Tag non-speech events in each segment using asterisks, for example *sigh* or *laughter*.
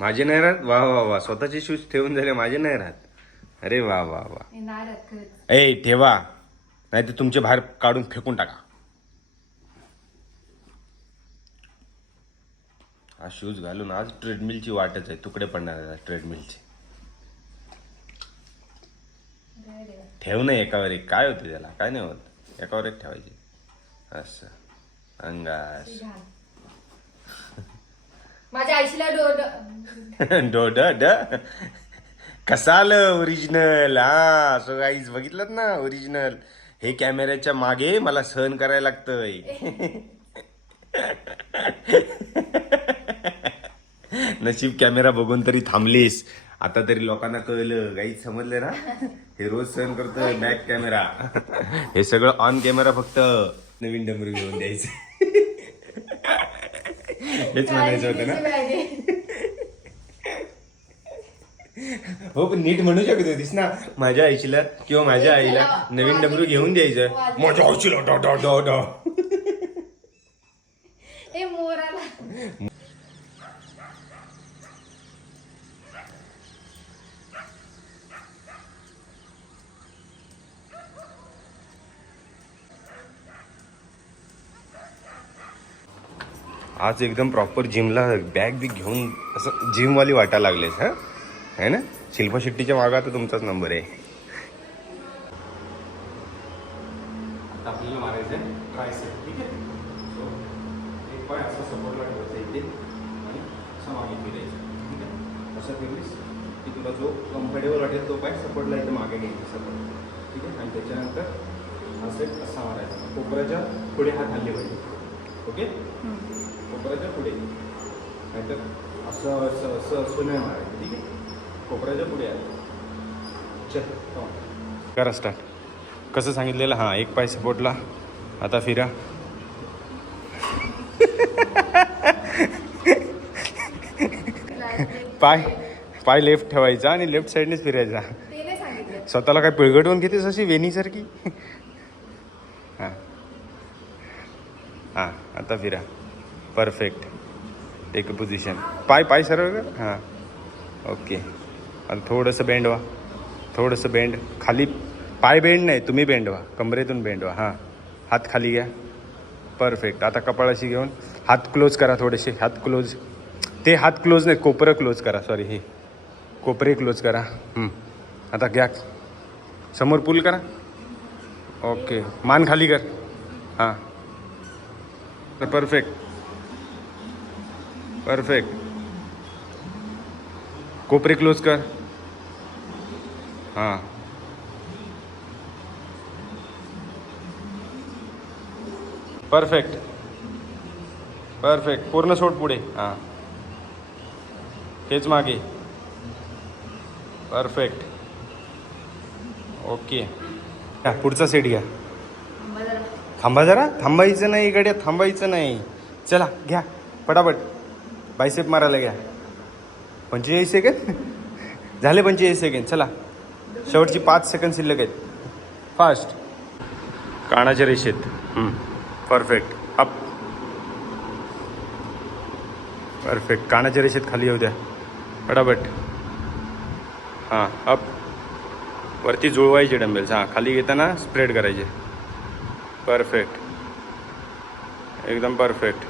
माझे नाही राहत? वा वा वा. स्वतःचे शूज ठेवून झाले माझे नाही राहत. अरे वा वा वा. हे नाही राहत खरंच ए ठेवा. नाही तर तुमचे बाहेर काढून फेकून टाका. हा शूज घालून आज ट्रेडमिलची वाटच आहे. तुकडे पडणार आहे ट्रेडमिलचे. ठेव नाही एकावर एक. काय होतं त्याला? काय नाही होत. एकावर एक ठेवायचे. असं. अंगास. ते घाल. माझ्या आईशीला डोर डोड ड. ओरिजिनल हा असं गाईज बघितलं ना ओरिजिनल हे कॅमेऱ्याच्या मागे मला सहन करायला लागतंय. *laughs* नशीब कॅमेरा बघून तरी थांबलीस. आता तरी लोकांना कळलं काहीच समजले ना? हे रोज सहन करतोय बॅक कॅमेरा *laughs* हे सगळं ऑन कॅमेरा फक्त. नवीन डमरू घेऊन द्यायचं. *laughs* हेच म्हणायचं होतं ना. हो पण नीट म्हणू शकत होतीस ना. माझ्या आईशीला किंवा माझ्या आईला नवीन डमरू घेऊन द्यायचं. माझ्या आईशीला डॉ डॉ डॉ डॉ ए मोराला आज एकदम प्रॉपर जिमला बॅग बी घेऊन असं जिमवाली वाटायला लागलेस हा? है ना? शिल्पा शेट्टीच्या मागा तर तुमचाच नंबर आहे. आता आपल्याला मारायचं आहे ट्रायसेप ठीक आहे? सो एक पाय असा सपोर्टला ठेवायचा इथे आणि असं मागे फिरायचं ठीक आहे? असं फिरलीस की तुला जो कम्फर्टेबल वाटेल तो पाय सपोर्टला इथे मागे घ्यायचा सपोर्ट ठीक आहे? आणि त्याच्यानंतर असे असा मारायचा. कोपऱ्याच्या पुढे हात हल्ले पाहिजे. ओके? कोपऱ्याच्या पुढे. नाहीतर असं असं असं असं नाही मारायचं ठीक आहे? कोपऱ्याच्या पुढे आहे. चल करा स्टार्ट कसं सांगितलेलं? हां एक पाय सपोर्टला आता फिरा. पाय पाय लेफ्ट ठेवायचा आणि लेफ्ट साईडनेच फिरायचा. स्वतःला काय पिळगटवून घेतेस अशी वेणीसारखी हां. हां आता फिरा. परफेक्ट टेक पोझिशन पाय पाय सरळ कर हो हां. ओके आणि थोडंसं बेंड व्हा. थोडंसं बेंड खाली पाय बेंड नाही तुम्ही बेंड व्हा. कमरेतून बेंड व्हा. हां. हात खाली घ्या. परफेक्ट आता कपाळाशी घेऊन हात क्लोज करा थोडेसे. हात क्लोज ते हात क्लोज नाही कोपरं क्लोज करा. सॉरी हे. कोपरे क्लोज करा. आता घ्या. समोर पूल करा. ओके मान खाली कर. हां. तर परफेक्ट परफेक्ट कोपरे क्लोज कर. हां. परफेक्ट परफेक्ट पूर्ण सोड पुढे. हां. हेच मागे. परफेक्ट ओके हा, पुढचा सेट घ्या. थांबा जरा. थांबायचं नाही गड्या. थांबायचं नाही. चला घ्या. पटापट. बायसेप मारायला घ्या. पंचेचाळीस सेकंद झाले पंचेचाळीस सेकंद चला. शेवटची पाच सेकंद शिल्लक आहेत. फास्ट कानाच्या रेषेत. परफेक्ट अप परफेक्ट कानाच्या रेषेत खाली येऊ द्या. पटापट हां अप वरती जुळवायचे डंबेल्स हां खाली घेताना स्प्रेड करायचे. परफेक्ट एकदम परफेक्ट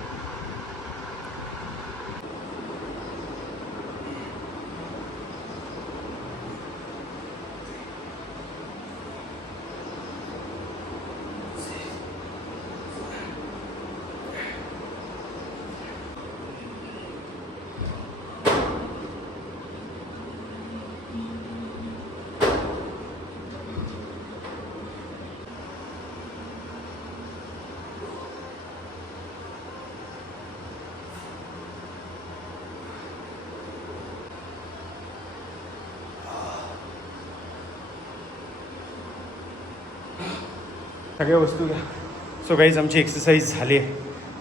सगळ्या वस्तू घ्या. सो काहीच आमची एक्सरसाइज झाली आहे.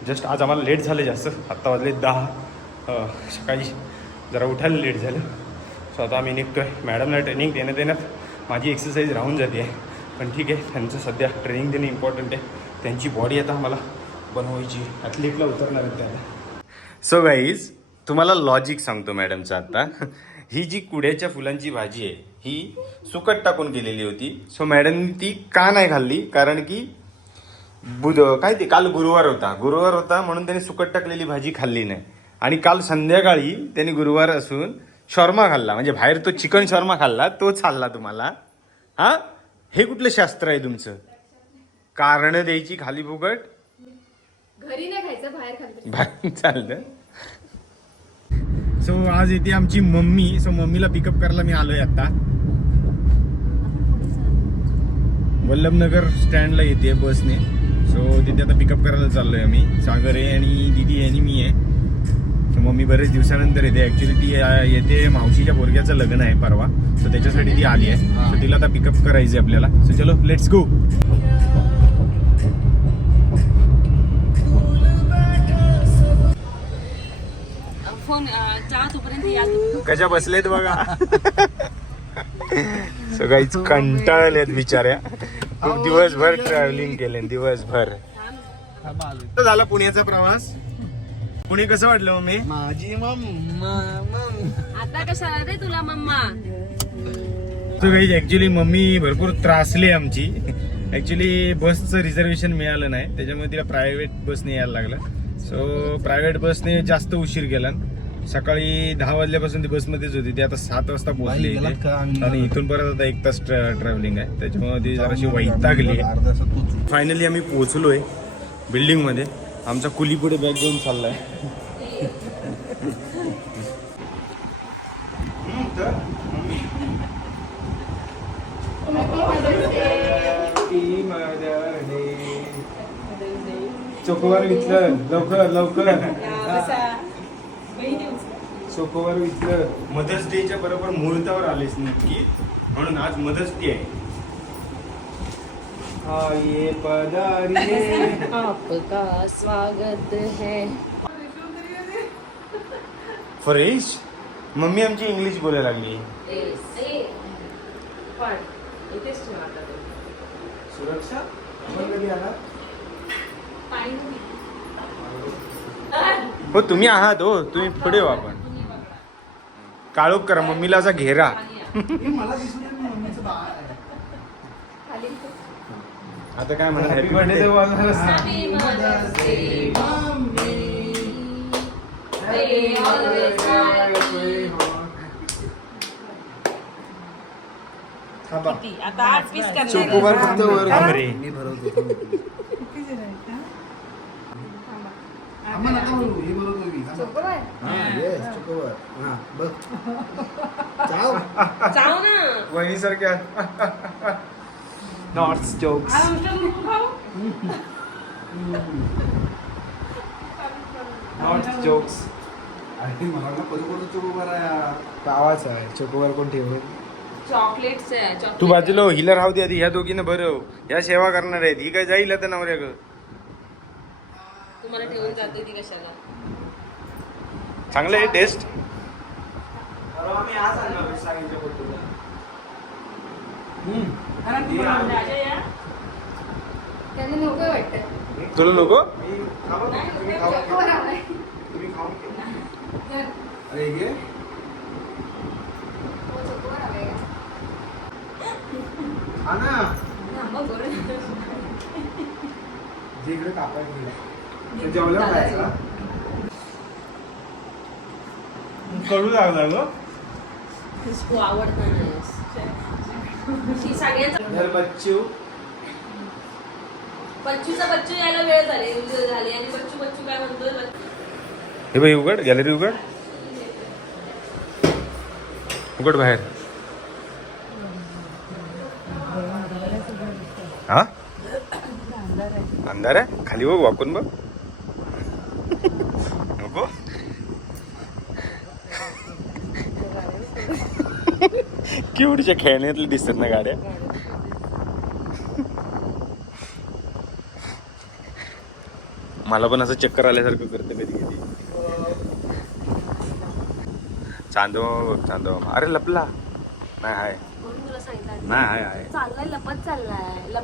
जस्ट आज आम्हाला लेट झालं जास्त. आत्ता वाजले दहा. सकाळी जरा उठायला लेट झालं. सो आता आम्ही निघतो आहे मॅडमला ट्रेनिंग देण्यात देण्यात माझी एक्सरसाइज राहून जाते. आहे पण ठीक आहे. त्यांचं सध्या ट्रेनिंग देणं इम्पॉर्टंट आहे. त्यांची बॉडी आता आम्हाला बनवायची ॲथलीटला उतरणार आहे त्याला सो गाईज तुम्हाला लॉजिक सांगतो मॅडमचं आता. *laughs* ही जी कुड्याच्या फुलांची भाजी आहे ही सुकट टाकून केलेली होती. सो मॅडमनी ती का नाही खाल्ली? कारण की बुध काय ते काल गुरुवार होता. गुरुवार होता म्हणून त्यांनी सुकट टाकलेली भाजी खाल्ली नाही. आणि काल संध्याकाळी त्यांनी गुरुवार असून शॉर्मा खाल्ला. म्हणजे बाहेर तो चिकन शॉर्मा खाल्ला तोच खाल्ला तुम्हाला. हा? हे कुठलं शास्त्र आहे तुमचं? कारण द्यायची खाली फुकट. घरी नाही खायचं बाहेर चाललं. सो आज येते आमची मम्मी. सो मम्मीला पिकअप करायला मी आलोय आता. वल्लभनगर स्टँडला येते बसने सो तिथे आता पिकअप करायला चाललोय आम्ही. सागर आहे आणि दिदी आहे आणि मी आहे. सो मम्मी बरेच दिवसानंतर येते. ऍक्च्युली ती येते मावशीच्या पोरग्याचं लग्न आहे परवा. सो त्याच्यासाठी ती आली आहे. सो तिला आता पिकअप करायचं आपल्याला. सो चलो लेट्स गो कशा बसलेत बघा. सगळीच कंटाळलेत बिचाऱ्या. खूप दिवसभर ट्रॅव्हलिंग केले दिवसभर. तर झाला पुण्याचा प्रवास? पुणे कसं वाटलं मम्मी माझी मम्मा आता कशाला रे तुला मम्मा? सो काही ऍक्च्युली मम्मी भरपूर त्रासली आमची. ऍक्च्युली बसचं रिझर्वेशन मिळालं नाही. त्याच्यामुळे तिला प्रायव्हेट बसने यायला लागलं. सो प्रायव्हेट बसने जास्त उशीर केला. सकाळी दहा वाजल्यापासून ती बसमध्येच होती. ती आता सात वाजता पोहोचली बाई, गेलात इथे. का? आम्ही आणि इथून परत आता एक तास ट्रॅव्हलिंग आहे. त्याच्यामुळे ती जराशी वैतागली. आहे अर्धा तासात पोहोचू. फायनली आम्ही पोहोचलोय बिल्डिंगमध्ये आमचा कुली पुढे बॅग घेऊन चाललाय चोकोवर विचलं लवकर लवकर. चोकोवर विचलं मदर्स डेच्या बरोबर मुहूर्तावर आलेस नक्की. म्हणून आज मदर्स डे आहे. आइए पधारिए *laughs* आपका स्वागत है. फ्रेश मम्मी आमची इंग्लिश बोलायला लागली. सुरक्षा? आपण कधी आला. हो तुम्ही आहात हो. तुम्ही पुढे हो आपण. काळोख करा मम्मीला असा घेरा. हे आता काय म्हणा हॅपी बर्थडे चोकोबार. फक्त वर. मी भरवतो थांब. आम्हा नका भरवू, हे भरवतो हा. हा. *laughs* चाव. जाऊ ना. वहिनी सारख्या नॉट्स जोक्स हा, खाऊ. नॉट जोक्स अरे, मला वाटलं कोणी कोणी चोकोबार आहे हा. गावाचा आहे चोकोबार कोण ठेवेल? चॉकलेट्स आहे chocolate तू बाजूला हो, हिला राहू दे आधी ह्या दोघीनं बरं ह्या सेवा करणार आहेत. ही काय जाईल आता नवऱ्याक तुम्हाला ठेवून जाते ती कशाला? चांगलं आहे टेस्ट तुला नको? चोकोबार हवाय. अरे घे हो, चोकोबार हवाय का? हा ना थांबा, बरं. जे इकडे कापायचं जेवलं खायचं कडू लागला ग. तू आवडत नाही ही सगळ्यांचा बच्चू. बच्चूचा बच्चू यायला वेळ झाली झाली. आणि बच्चू बच्चू काय म्हणतोय? हे बाई उघड गॅलरी उघड. उघड बाहेर. हा? अंधार आहे. खाली बघ वाकून बघ. *laughs* नको. केवढीच्या खेळण्यातल्या दिसतात ना गाड्या? मला पण असं चक्कर आल्यासारखं करतं कधी कधी. चांदो चांदो अरे लपला. नाही हाय. नाही हाय हाय. लपत चाललाय. लपत